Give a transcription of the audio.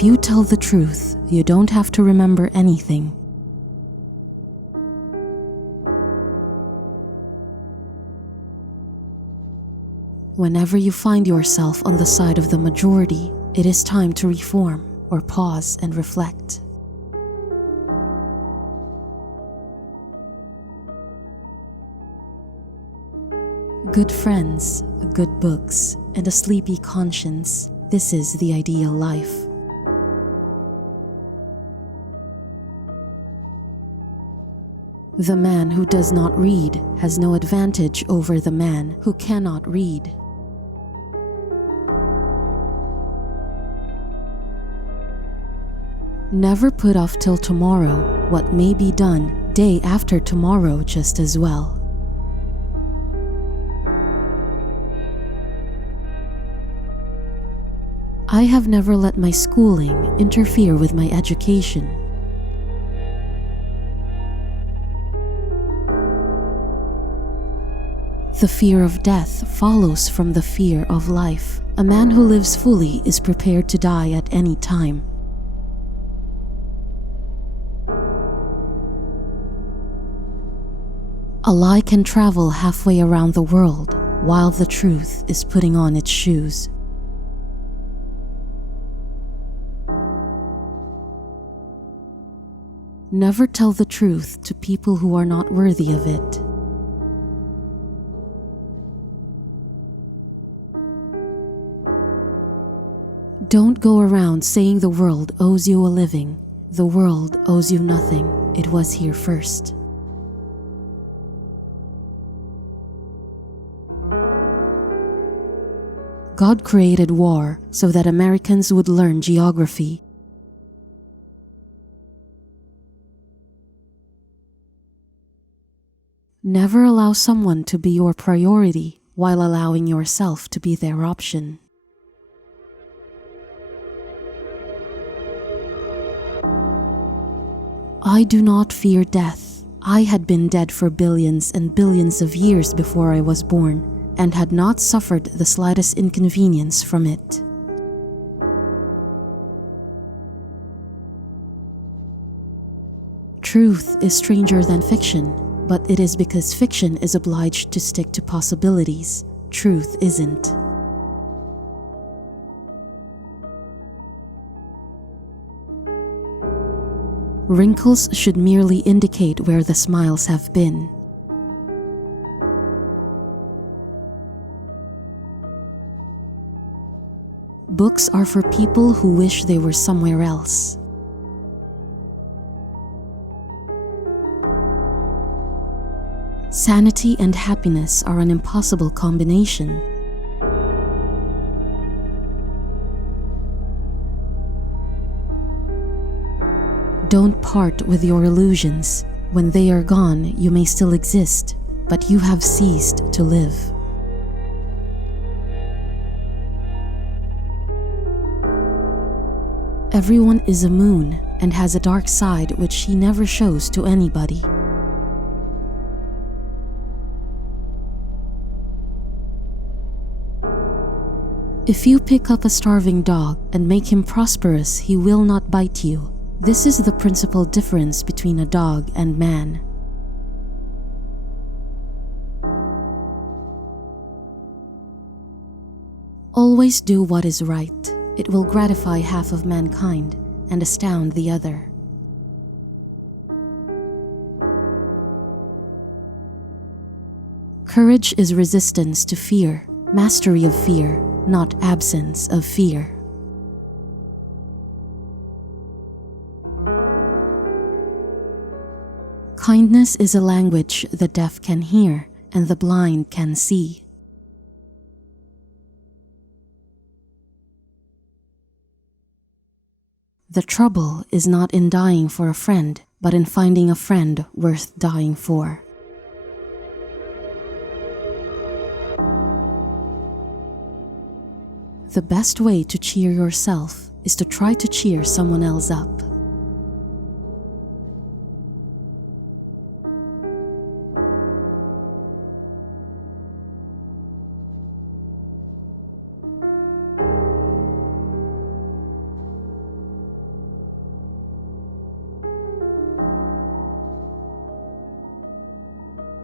If you tell the truth, you don't have to remember anything. Whenever you find yourself on the side of the majority, it is time to reform or pause and reflect. Good friends, good books, and a sleepy conscience. This is the ideal life. The man who does not read has no advantage over the man who cannot read. Never put off till tomorrow what may be done day after tomorrow just as well. I have never let my schooling interfere with my education. The fear of death follows from the fear of life. A man who lives fully is prepared to die at any time. A lie can travel halfway around the world while the truth is putting on its shoes. Never tell the truth to people who are not worthy of it. Don't go around saying the world owes you a living. The world owes you nothing. It was here first. God created war so that Americans would learn geography. Never allow someone to be your priority while allowing yourself to be their option. I do not fear death. I had been dead for billions and billions of years before I was born, and had not suffered the slightest inconvenience from it. Truth is stranger than fiction, but it is because fiction is obliged to stick to possibilities. Truth isn't. Wrinkles should merely indicate where the smiles have been. Books are for people who wish they were somewhere else. Sanity and happiness are an impossible combination. Don't part with your illusions. When they are gone, you may still exist, but you have ceased to live. Everyone is a moon and has a dark side which she never shows to anybody. If you pick up a starving dog and make him prosperous, he will not bite you. This is the principal difference between a dog and man. Always do what is right. It will gratify half of mankind and astound the other. Courage is resistance to fear, mastery of fear, not absence of fear. Kindness is a language the deaf can hear and the blind can see. The trouble is not in dying for a friend, but in finding a friend worth dying for. The best way to cheer yourself is to try to cheer someone else up.